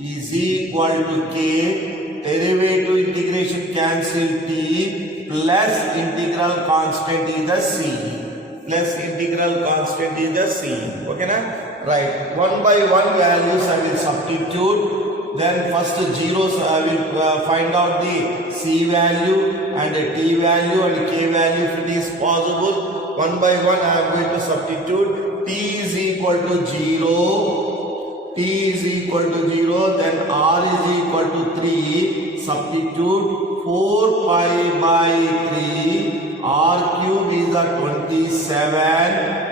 is equal to k, derivative integration cancel t, plus integral constant is the c. Plus integral constant is the c. Okay na? Right. One by one values I will substitute. Then first zeros I will find out the c value and t value and k value if it is possible. One by one I am going to substitute. T is equal to 0. T is equal to 0. Then r is equal to 3. Substitute 4 pi by 3. R cube is the 27.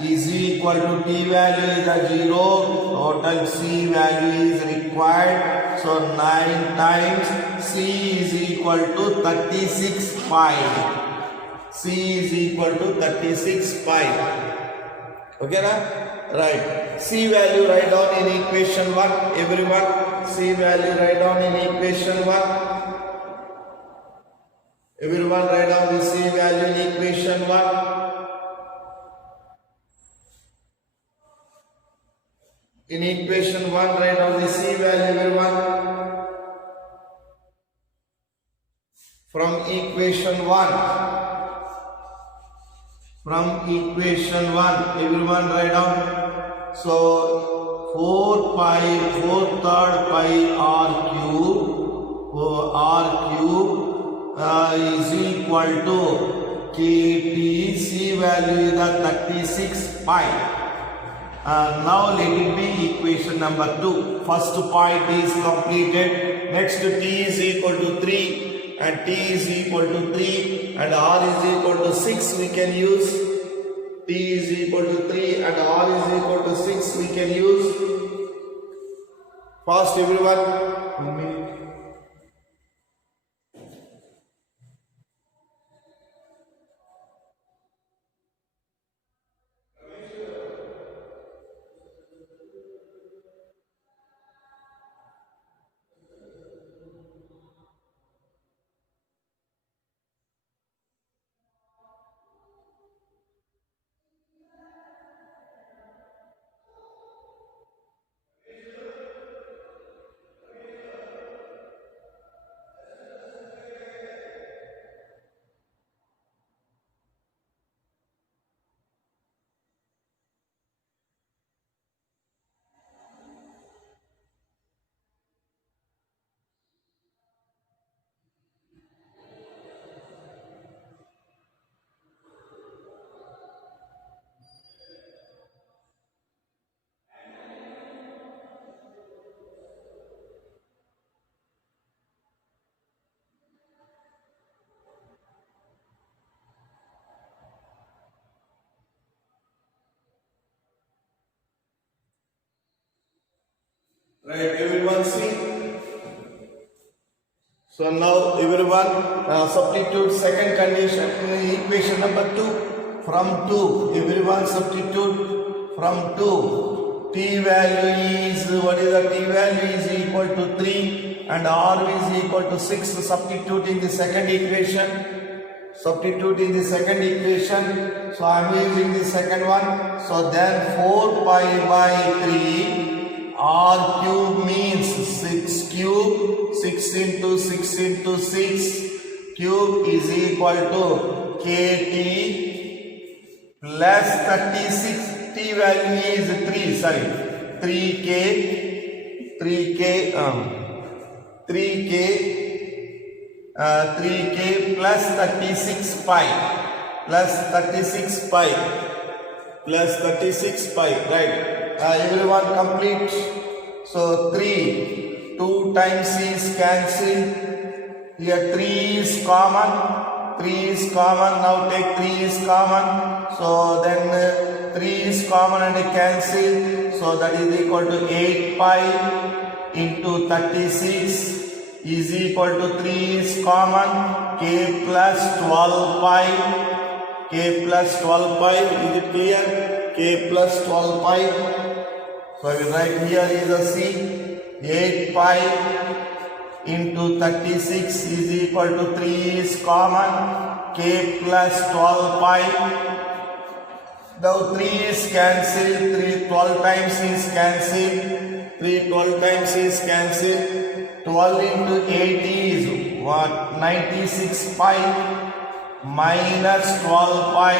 Is equal to t value is a 0, total c value is required, so 9 times c is equal to 36 pi. C is equal to 36 pi. Okay na? Right. C value write down in equation 1. Everyone, C value write down in equation 1. Everyone write down the C value in equation 1. In equation 1, write down the C value, everyone. From equation 1. From equation 1, everyone write down. So, 4 third pi r cube. R cube is equal to kt. C value is the 36 pi. Now let it be equation number 2. First point is completed. Next t is equal to 3 and t is equal to 3 and r is equal to 6 we can use. T is equal to 3 and r is equal to 6 we can use. Fast everyone. 1 minute. Right, everyone see. So now everyone substitute second condition in equation number 2. From 2, everyone substitute from 2. T value is, what is the T value is equal to 3 and R is equal to 6. Substitute in the second equation. Substitute in the second equation. So I am using the second one. So then 4 pi by 3. R cube means 6 cube, 6 into 6 into 6 cube is equal to kt plus 36. T value is 3, sorry, 3k plus 36 pi, right? Everyone complete. So 3, 2 times is cancelled. Here 3 is common. 3 is common. Now take 3 is common. So then 3 is common and cancel. So that is equal to 8 pi into 36 is equal to 3 is common. K plus 12 pi. K plus 12 pi. Is it clear? K plus 12 pi. So I will write here is a C. 8 pi into 36 is equal to 3 is common. K plus 12 pi. Now 3 is cancelled. 12 times is cancelled. 3, 12 times is cancelled. 12 into 8 is what? 96 pi minus 12 pi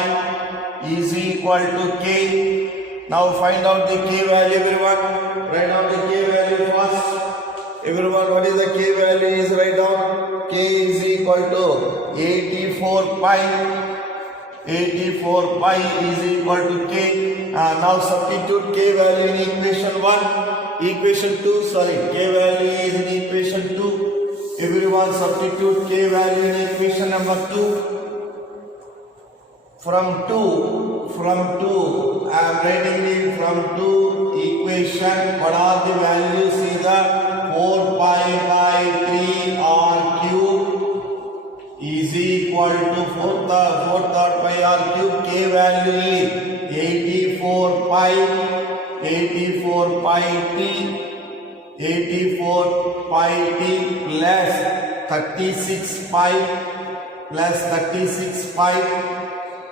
is equal to k. Now find out the k value, everyone. Write down the k value first. Everyone, what is the k value? Is write down. K is equal to 84 pi. 84 pi is equal to k. Now substitute k value in equation 1. Equation 2, sorry, k value is in equation 2. Everyone substitute k value in equation number 2. From 2, I am writing it from 2 equation. What are the values? See the 4 pi by 3 r cube is equal to 4 third pi r cube. K value is 84 pi t, 84 pi t plus 36 pi.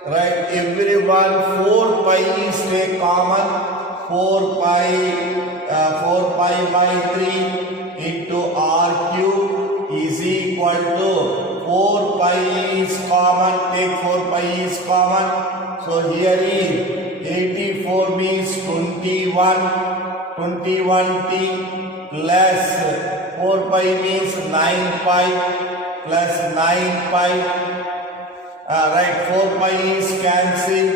Right, everyone, 4 pi is take common. 4 pi by 3 into r cube is equal to 4 pi is common. Take 4 pi is common. So here is 84 means 21 t plus 4 pi means 9 pi plus 9 pi. Right, 4 pi is cancelled.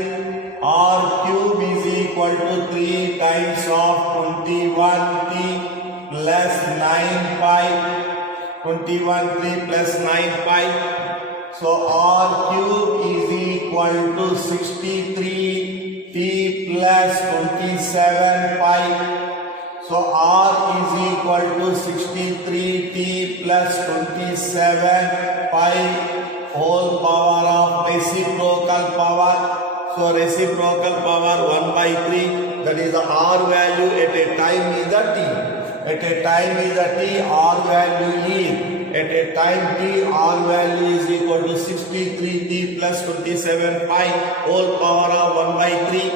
R cube is equal to 3 times of 21t plus 9 pi. 21t plus 9 pi. So R cube is equal to 63t plus 27 pi. So R is equal to 63t plus 27 pi whole power of reciprocal power. So reciprocal power 1 by 3, that is the R value at a time is the t. At a time is the t, R value is, at a time t, R value is equal to 63t plus 27 pi whole power of 1 by 3.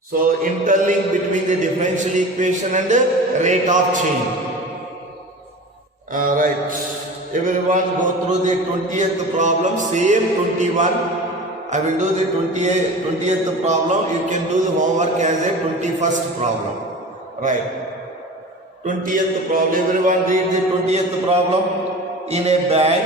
So interlink between the differential equation and the rate of change. Right. Everyone go through the 20th problem. Same 21. I will do the 20th problem. You can do the homework as a 21st problem. Right. 20th problem. Everyone read the 20th problem. In a bank,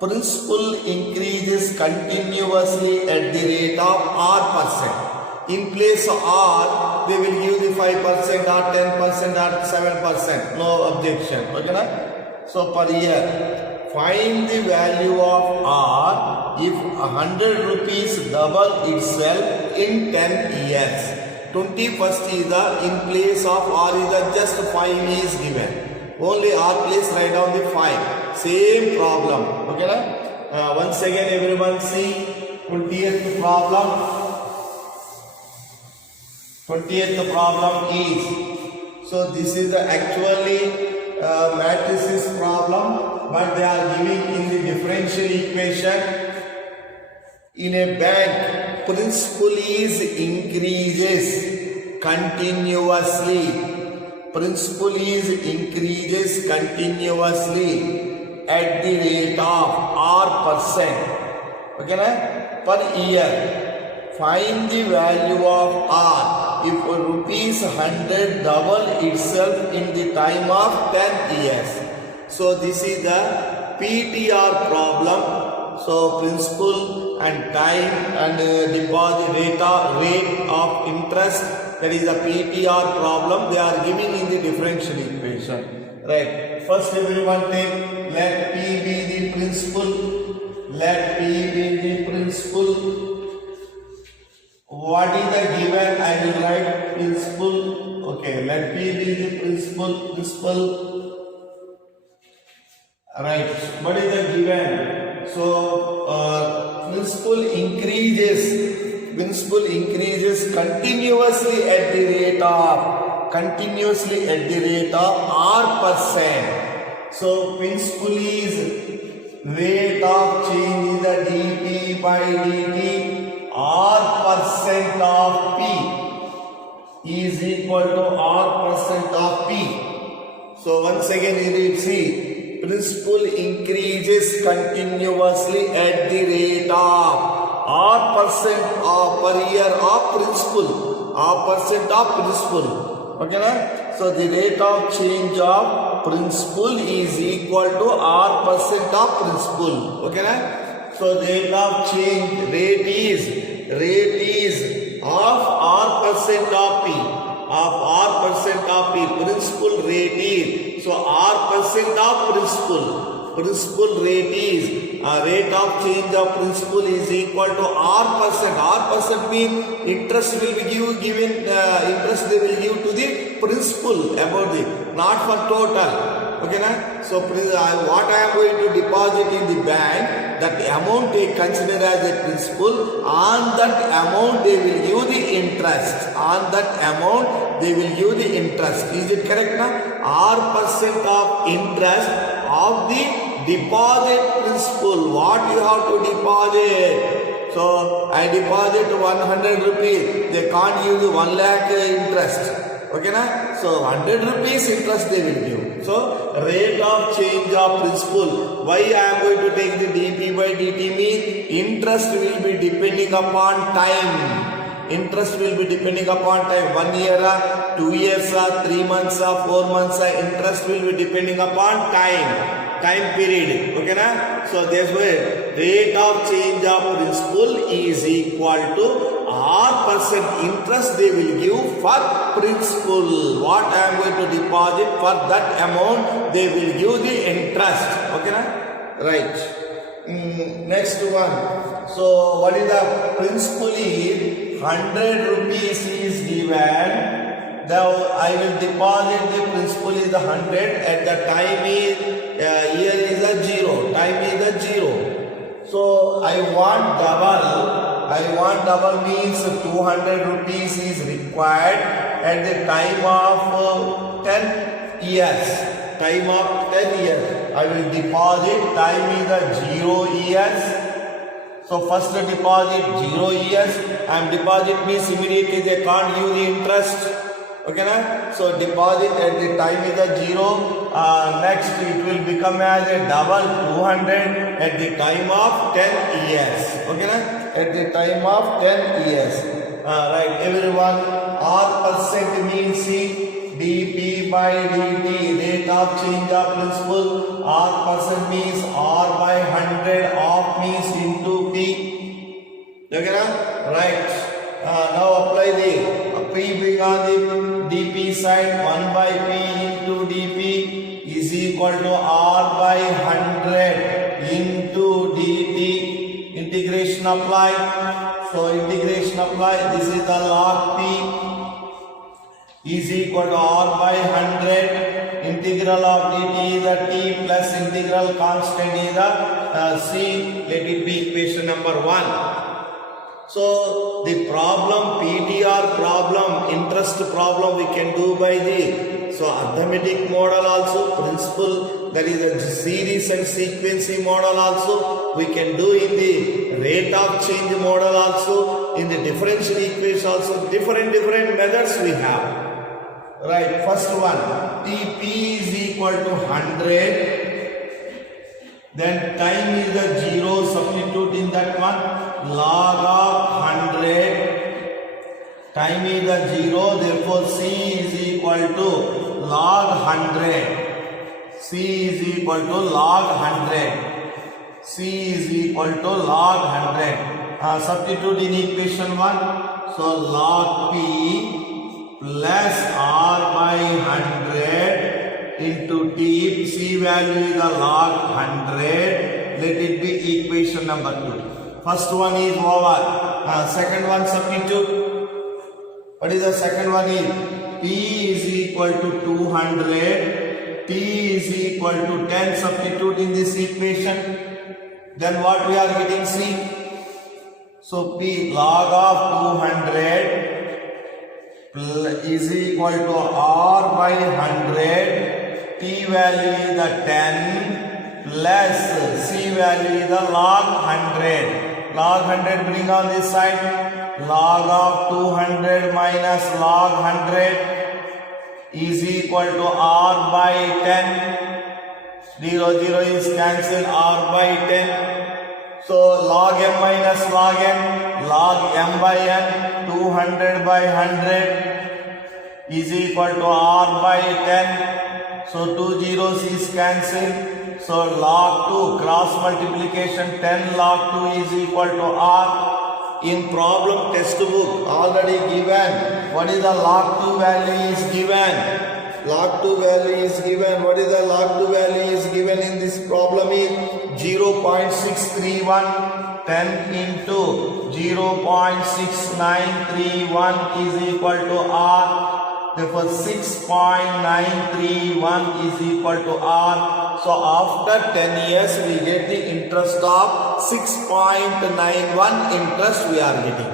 principal increases continuously at the rate of R%. In place of R, they will give the 5% or 10% or 7%. No objection. Okay, na? So per year, find the value of R if 100 rupees double itself in 10 years. 21st is the, in place of R is the just 5 is given. Only R place write down the 5. Same problem. Okay, na? Once again everyone see 20th problem. 20th problem is, so this is the actually matrices problem, but they are giving in the differential equation. In a bank, principal is increases continuously. Principal is increases continuously at the rate of R%. Okay, na? Per year. Find the value of R if rupees 100 double itself in the time of 10 years. So this is the PTR problem. So principal and time and deposit rate of interest, that is the PTR problem. They are giving in the differential equation. Right. First everyone take, let P be the principal. Let P be the principal. What is the given? I will write principal. Okay, let P be the principal. Right. What is the given? So principal increases continuously at the rate of R%. So principal is rate of change is the dp by dt r percent of p is equal to r percent of p. So once again you read, see, principal increases continuously at the rate of r percent of per year of principal, r percent of principal. Okay, na? So the rate of change of principal is equal to r percent of principal. Okay, na? So the rate of change rate is of r percent of p, of r percent of p. Principal rate is, so r percent of principal rate is rate of change of principal is equal to r percent. R percent means interest will be given interest they will give to the principal about the, not for total. Okay, na? So what I am going to deposit in the bank, that amount they consider as a principal, on that amount they will give the interest. On that amount they will give the interest. Is it correct now? R percent of interest of the deposit principal. What you have to deposit? So I deposit 100 rupees. They can't give the 1 lakh interest. Okay, na? So 100 rupees interest they will give. So rate of change of principal. Why I am going to take the dp by dt means interest will be depending upon time. Interest will be depending upon time. 1 year, 2 years, 3 months, 4 months. Interest will be depending upon time period. Okay, na? So that's why rate of change of principal is equal to r percent interest they will give for principal. What I am going to deposit, for that amount they will give the interest. Okay, na? Right. Next one. So what is the principal is 100 rupees is given. Now I will deposit the principal is the 100 at the time is here is a 0. Time is a 0. So I want double. I want double means 200 rupees is required at the time of 10 years. Time of 10 years. I will deposit. Time is a 0 years. So first the deposit 0 years. And deposit means immediately they can't give the interest. Okay, na? So deposit at the time is a 0. Next it will become as a double 200 at the time of 10 years. Okay, na? At the time of 10 years. Right, everyone. R percent means C, dp by dt, rate of change of principal. R percent means R by 100, of means into P. Okay, na? Right. Now apply the P, bring on the dp side. 1 by P into dp is equal to R by 100 into dt. Integration apply. So integration apply. This is the log P is equal to R by 100. Integral of dt is the T plus integral constant is the C. Let it be equation number 1. So the problem, PTR problem, interest problem we can do by the, so arithmetic model also, principal, that is a series and sequencing model also, we can do in the rate of change model also, in the differential equation also, different methods we have. Right, first one, Tp is equal to 100. Then time is the 0, substitute in that one, log of 100. Time is the 0, therefore C is equal to log 100. C is equal to log 100. C is equal to log 100. Substitute in equation 1. So log P plus R by 100 into T. C value is the log 100. Let it be equation number 2. First one is over. Second one substitute. What is the second one is? P is equal to 200. T is equal to 10. Substitute in this equation. Then what we are getting? C. So P log of 200 is equal to R by 100. T value is the 10 plus C value is the log 100. Log 100 bring on this side. Log of 200 minus log 100 is equal to R by 10. 0, 0 is cancelled, R by 10. So log m minus log n, log m by n, 200 by 100 is equal to R by 10. So 2 zeros is cancelled. So log 2 cross multiplication 10 log 2 is equal to R. In problem textbook already given what is the log 2 value is given. Log 2 value is given. What is the log 2 value is given in this problem is 0.631. 10 into 0.6931 is equal to R. Therefore 6.931 is equal to R. So after 10 years we get the interest of 6.91 interest we are getting.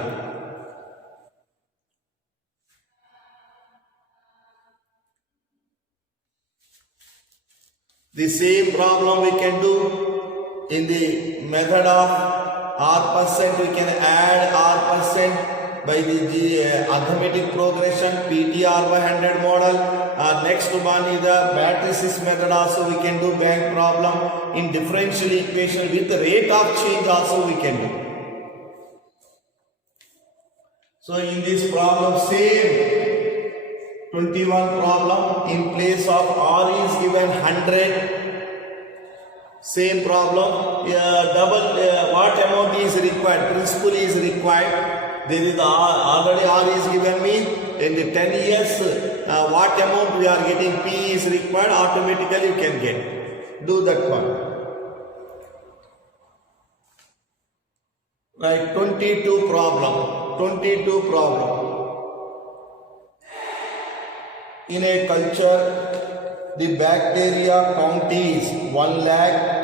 The same problem we can do in the method of R%. We can add R% by the arithmetic progression PTR by 100 model. Next one is the matrices method. Also we can do bank problem in differential equation with the rate of change also we can do. So in this problem same 21 problem in place of R is given 100. Same problem, double what amount is required, principal is required. There is already R is given me in the 10 years what amount we are getting, P is required, automatically you can get. Do that one. Like 22 problem. In a culture, the bacteria count is 1 lakh.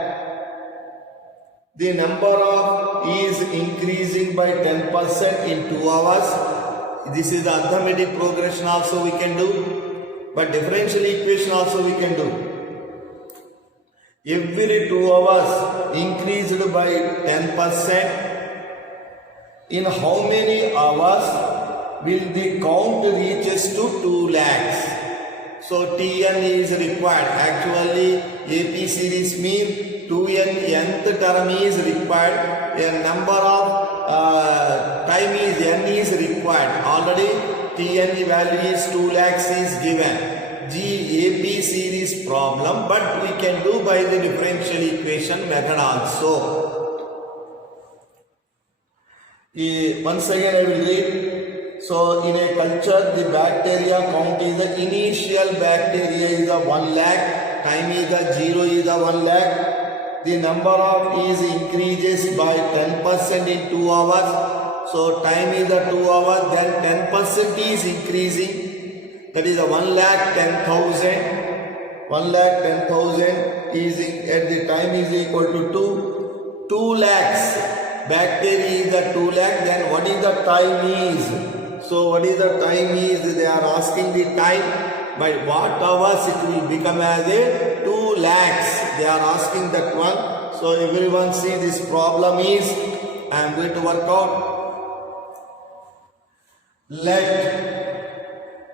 The number of is increasing by 10% in 2 hours. This is the arithmetic progression also we can do. But differential equation also we can do. Every 2 hours increased by 10%. In how many hours will the count reaches to 2 lakhs? So Tn is required. Actually AP series means 2n nth term is required. A number of time is n is required. Already Tn value is 2 lakhs is given. AP series problem, but we can do by the differential equation method also. Once again I will read. So in a culture, the bacteria count is the initial bacteria is the 1 lakh, time is the 0 is the 1 lakh. The number of is increases by 10% in 2 hours. So time is the 2 hours, then 10% is increasing. That is the 1,10,000. 1,10,000 is at the time is equal to 2 lakhs. Bacteria is the 2 lakh. Then what is the time is? So what is the time is? They are asking the time by what hours it will become as a 2 lakhs. They are asking that one. So everyone see this problem is, I am going to work out. Let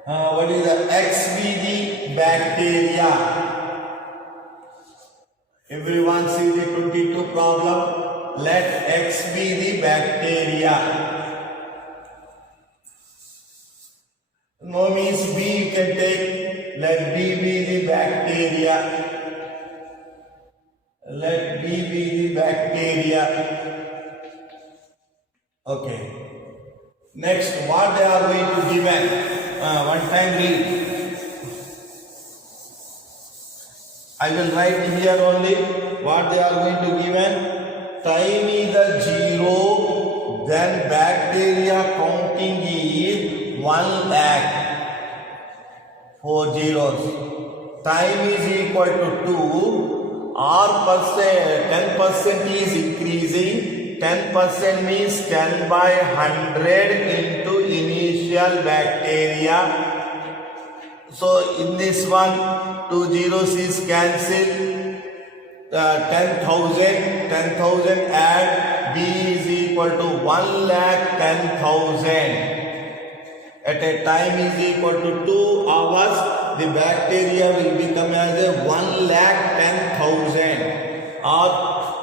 what is the X be the bacteria. Everyone see the 22 problem. Let X be the bacteria. No means B you can take. Let B be the bacteria. Let B be the bacteria. Okay. Next, what they are going to given? One time read. I will write here only what they are going to given. Time is the 0, then bacteria counting is 1 lakh. 4 zeros. Time is equal to 2. R% 10% is increasing. 10% means 10 by 100 into initial bacteria. So in this one 2 zeros is cancelled. 10,000 and B is equal to 1,10,000. At a time is equal to 2 hours, the bacteria will become as a 1,10,000 or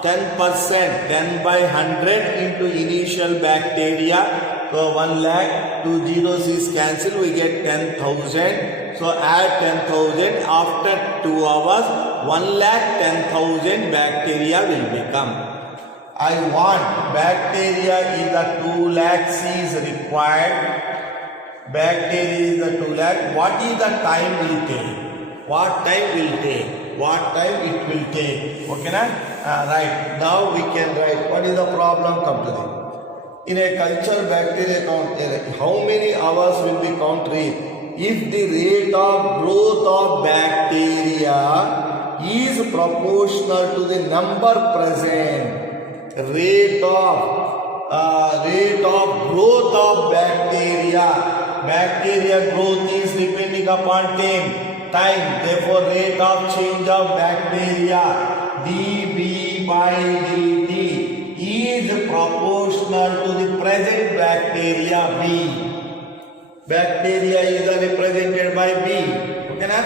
10%, 10 by 100 into initial bacteria. So 1 lakh, 2 zeros is cancelled, we get 10,000. So add 10,000, after 2 hours, 1,10,000 bacteria will become. I want bacteria in the 2 lakhs is required. Bacteria is the 2 lakh. What is the time will take? What time will take? What time it will take? Okay, na? Right. Now we can write. What is the problem? Come to them. In a culture bacteria count, how many hours will we count rate? If the rate of growth of bacteria is proportional to the number present, rate of growth of bacteria growth is depending upon time. Therefore, rate of change of bacteria dB by dt is proportional to the present bacteria B. Bacteria is represented by B. Okay, na?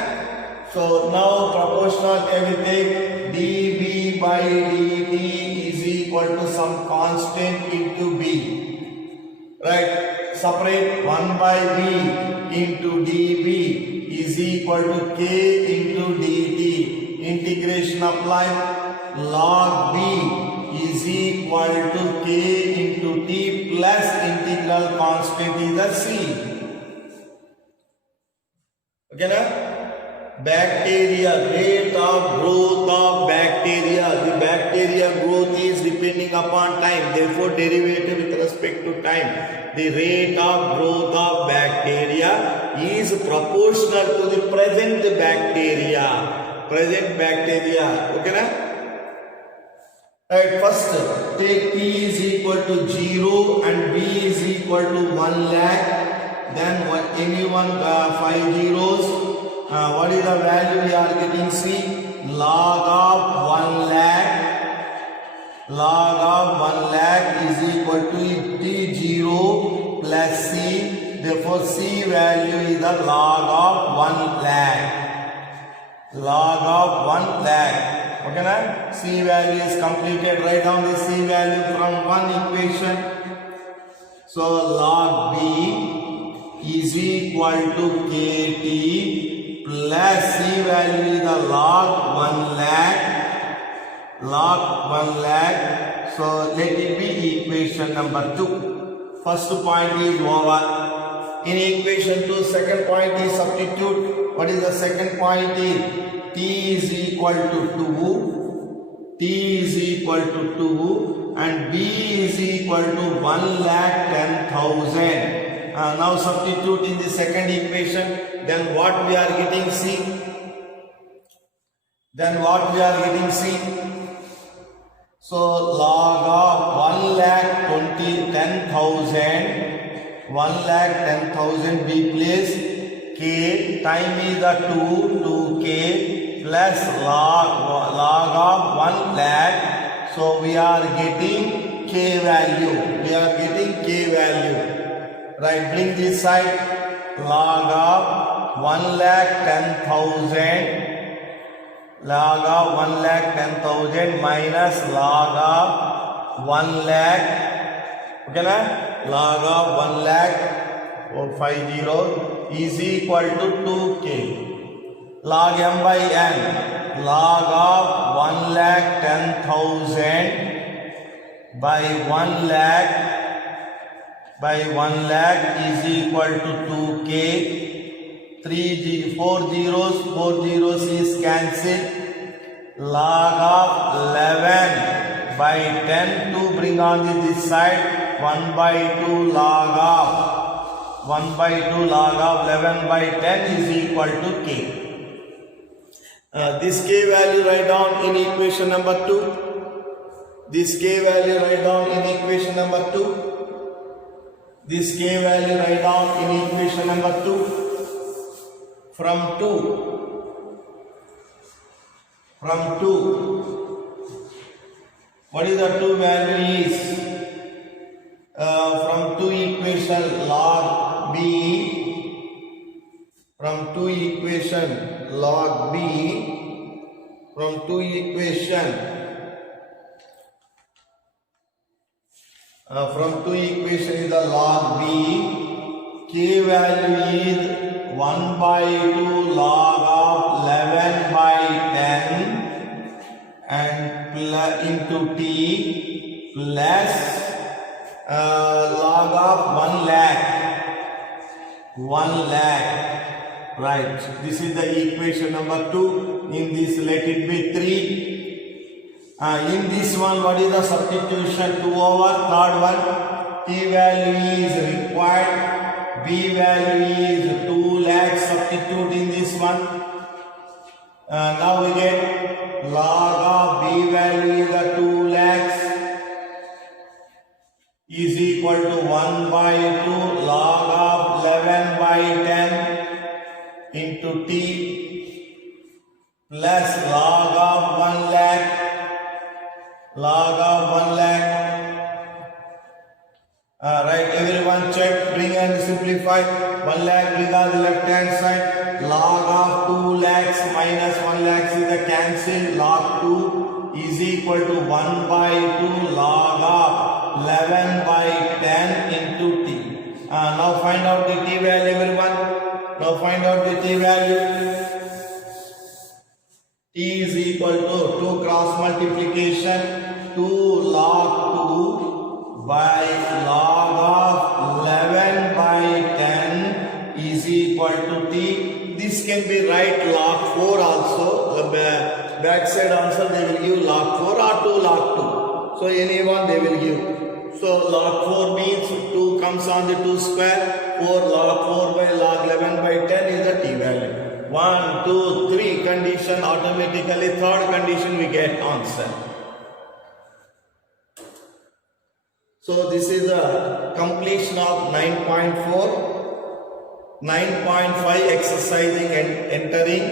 So now proportional everything dB by dt is equal to some constant into B. Right? Separate 1 by B into dB is equal to K into dt. Integration apply. Log B is equal to K into T plus integral constant is the C. Okay, na? Bacteria, rate of growth of bacteria. The bacteria growth is depending upon time. Therefore, derivative with respect to time. The rate of growth of bacteria is proportional to the present bacteria. Present bacteria. Okay, na? Right, first take T is equal to 0 and B is equal to 1 lakh. Then any one 5 zeros. What is the value we are getting? C. Log of 1 lakh. Log of 1 lakh is equal to T0 plus C. Therefore, C value is the log of 1 lakh. Log of 1 lakh. Okay, na? C value is completed. Write down the C value from one equation. So log B is equal to KT plus C value is the log 1 lakh. Log 1 lakh. So let it be equation number 2. First point is over. In equation 2, second point is substitute. What is the second point is? T is equal to 2. T is equal to 2 and B is equal to 1,10,000. Now substitute in the second equation. Then what we are getting? C. Then what we are getting? C. So log of 1,10,000. 1,10,000 we place K. Time is the 2K. Plus log of 1 lakh. So we are getting K value. We are getting K value. Right, bring this side. Log of 1,10,000. Log of 1,10,000 minus log of 1 lakh. Okay, na? Log of 1 lakh or 50 is equal to 2K. Log m by n. Log of 1,10,000 by 1 lakh is equal to 2K. 4 zeros is cancelled. Log of 11 by 10 to bring on this side. 1 by 2 log of 11 by 10 is equal to K. This K value write down in equation number 2. This K value write down in equation number 2. This K value write down in equation number 2. From 2 What is the two value is? From two equation log b, from two equation log b, from two equation is the log b, k value is 1 by 2 log of 11 by 10 and into t plus log of 1 lakh, right? This is the equation number 2. In this, let it be 3. In this one, what is the substitution? 2 over third one. T value is required, B value is 2 lakh. Substitute in this one. Now we get log of B value is the 2 lakhs is equal to 1 by 2 log of 11 by 10 into t plus log of 1 lakh, log of 1 lakh. Right, everyone check, bring and simplify. 1 lakh bring on the left hand side. Log of 2 lakhs minus 1 lakhs is the cancel. Log 2 is equal to 1 by 2 log of 11 by 10 into t. Now find out the t value, everyone. Now find out the t value. T is equal to 2 cross multiplication 2 log 2 by log of 11 by 10 is equal to t. This can be right log 4 also. The back side answer they will give log 4 or 2 log 2. So any one they will give. So log 4 means 2 comes on the 2 square. 4 log 4 by log 11 by 10 is the t value. 1, 2, 3 condition automatically. Third condition we get answer. So this is the completion of 9.4. 9.5 exercising and entering.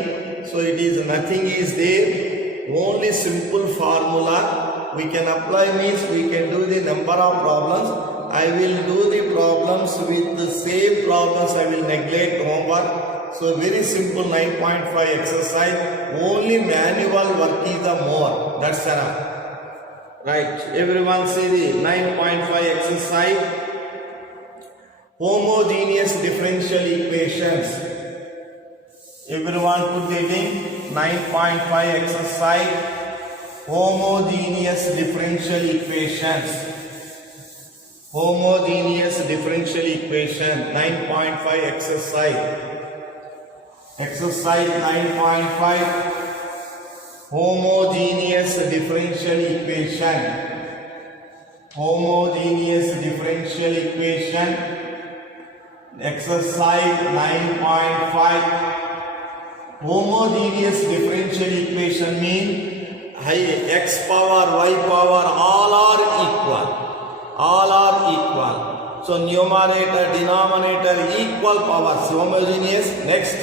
So it is nothing is there. Only simple formula. We can apply means we can do the number of problems. I will do the problems with the same problems. I will neglect homework. So very simple 9.5 exercise. Only manual work is the more. That's enough. Right. Everyone see the 9.5 exercise. Homogeneous differential equations. Everyone put the link. 9.5 exercise. Homogeneous differential equations. Homogeneous differential equation. 9.5 exercise. Exercise 9.5. Homogeneous differential equation. Homogeneous differential equation. Exercise 9.5. Homogeneous differential equation means x power, y power, all are equal. All are equal. So numerator, denominator, equal powers. Homogeneous. Next,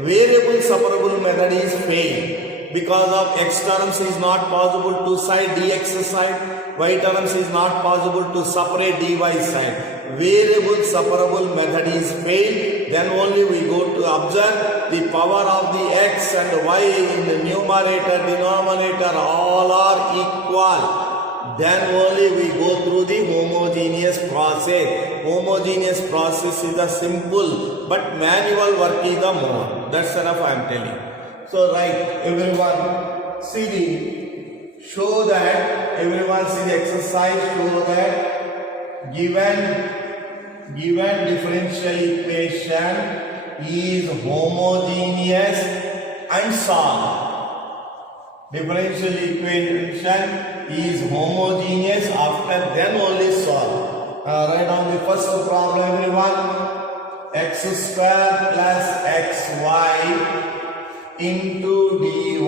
variable separable method is failed. Because of x terms is not possible to side dx side, y terms is not possible to separate dy side. Variable separable method is failed. Then only we go to observe the power of the x and y in the numerator, denominator, all are equal. Then only we go through the homogeneous process. Homogeneous process is the simple, but manual work is the more. That's enough I am telling. So right, everyone see the, show that, everyone see the exercise, show that given differential equation is homogeneous and solve. Differential equation is homogeneous, after then only solve. Write on the first problem, everyone. X square plus xy into dy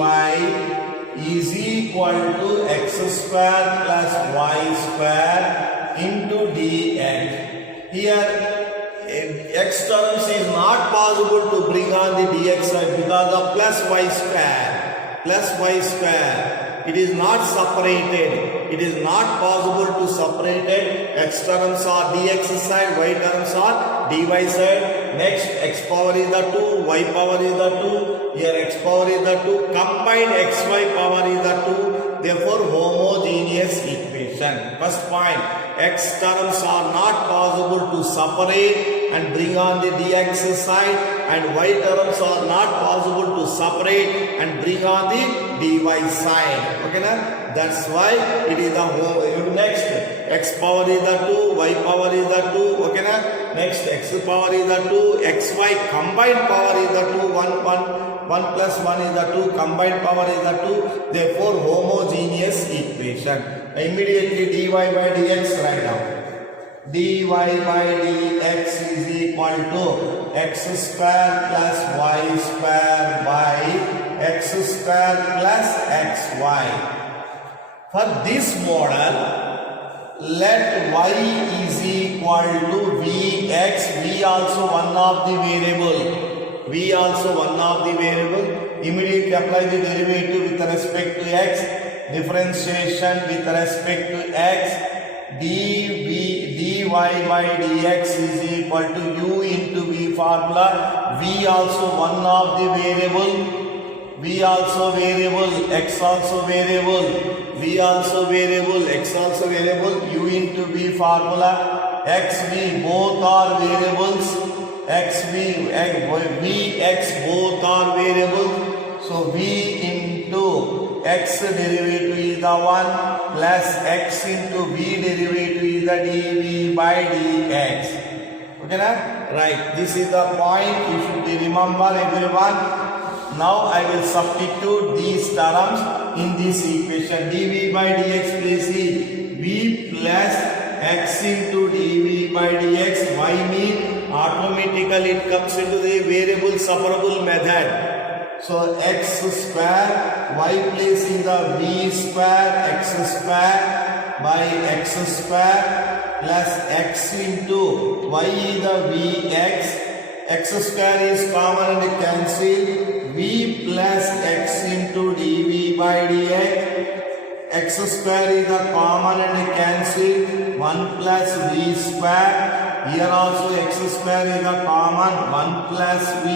is equal to x square plus y square into dx. Here x terms is not possible to bring on the dx side because of plus y square. It is not separated. It is not possible to separate it. X terms are dx side, y terms are dy side. Next, x power is the 2, y power is the 2. Here x power is the 2. Combined xy power is the 2. Therefore, homogeneous equation. First point, x terms are not possible to separate and bring on the dx side, and y terms are not possible to separate and bring on the dy side. Okay, na? That's why it is the next x power is the 2, y power is the 2. Okay, na? Next x power is the 2, xy combined power is the 2, 1 plus 1 is the 2, combined power is the 2. Therefore, homogeneous equation. Immediately dy by dx write down. dy by dx is equal to x square plus y square by x square plus xy. For this model, let y is equal to vx. V also one of the variable. V also one of the variable. Immediately apply the derivative with respect to x. Differentiation with respect to x. dy by dx is equal to u into v formula. V also one of the variable. V also variable, x also variable, v also variable, x also variable, u into v formula, x, v both are variables, x, v, x both are variables. So v into x derivative is the 1 plus x into v derivative is the dv by dx. Okay, na? Right. This is the point you should be remember, everyone. Now I will substitute these terms in this equation. dv by dx place is v plus x into dv by dx. Why mean automatically it comes into the variable separable method. So x square, y place is the v square, x square by x square plus x into y is the vx. X square is common and cancel. V plus x into dv by dx. X square is the common and cancel. 1 plus v square. Here also x square is the common. 1 plus v.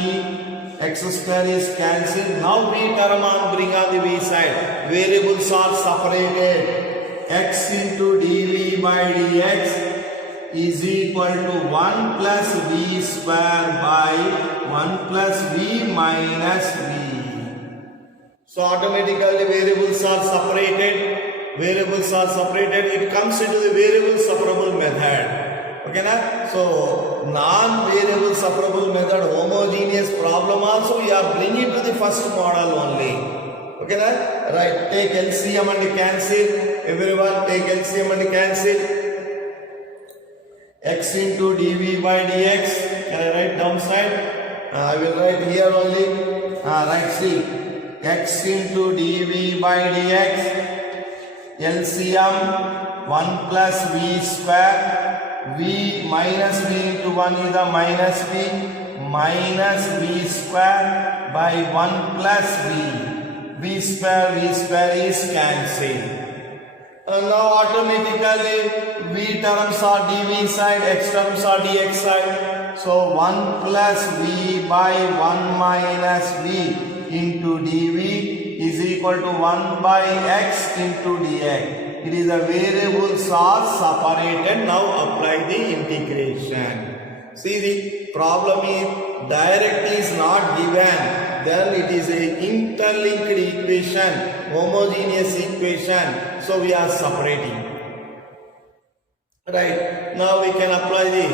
X square is cancelled. Now v term on bring on the v side. Variables are separated. X into dv by dx is equal to 1 plus v square by 1 plus v minus v. So automatically variables are separated. Variables are separated. It comes into the variable separable method. Okay, na? So non-variable separable method, homogeneous problem also we are bringing to the first model only. Okay, na? Right. Take LCM and cancel. Everyone take LCM and cancel. X into dv by dx. Can I write downside? I will write here only. Right, see. X into dv by dx. LCM 1 plus v square. V minus v into 1 is the minus v. Minus v square by 1 plus v. V square is cancelled. Now automatically v terms are dv side, x terms are dx side. So 1 plus v by 1 minus v into dv is equal to 1 by x into dx. It is the variables are separated. Now apply the integration. See, the problem is direct is not given. Then it is a interlinked equation, homogeneous equation. So we are separating. Right. Now we can apply the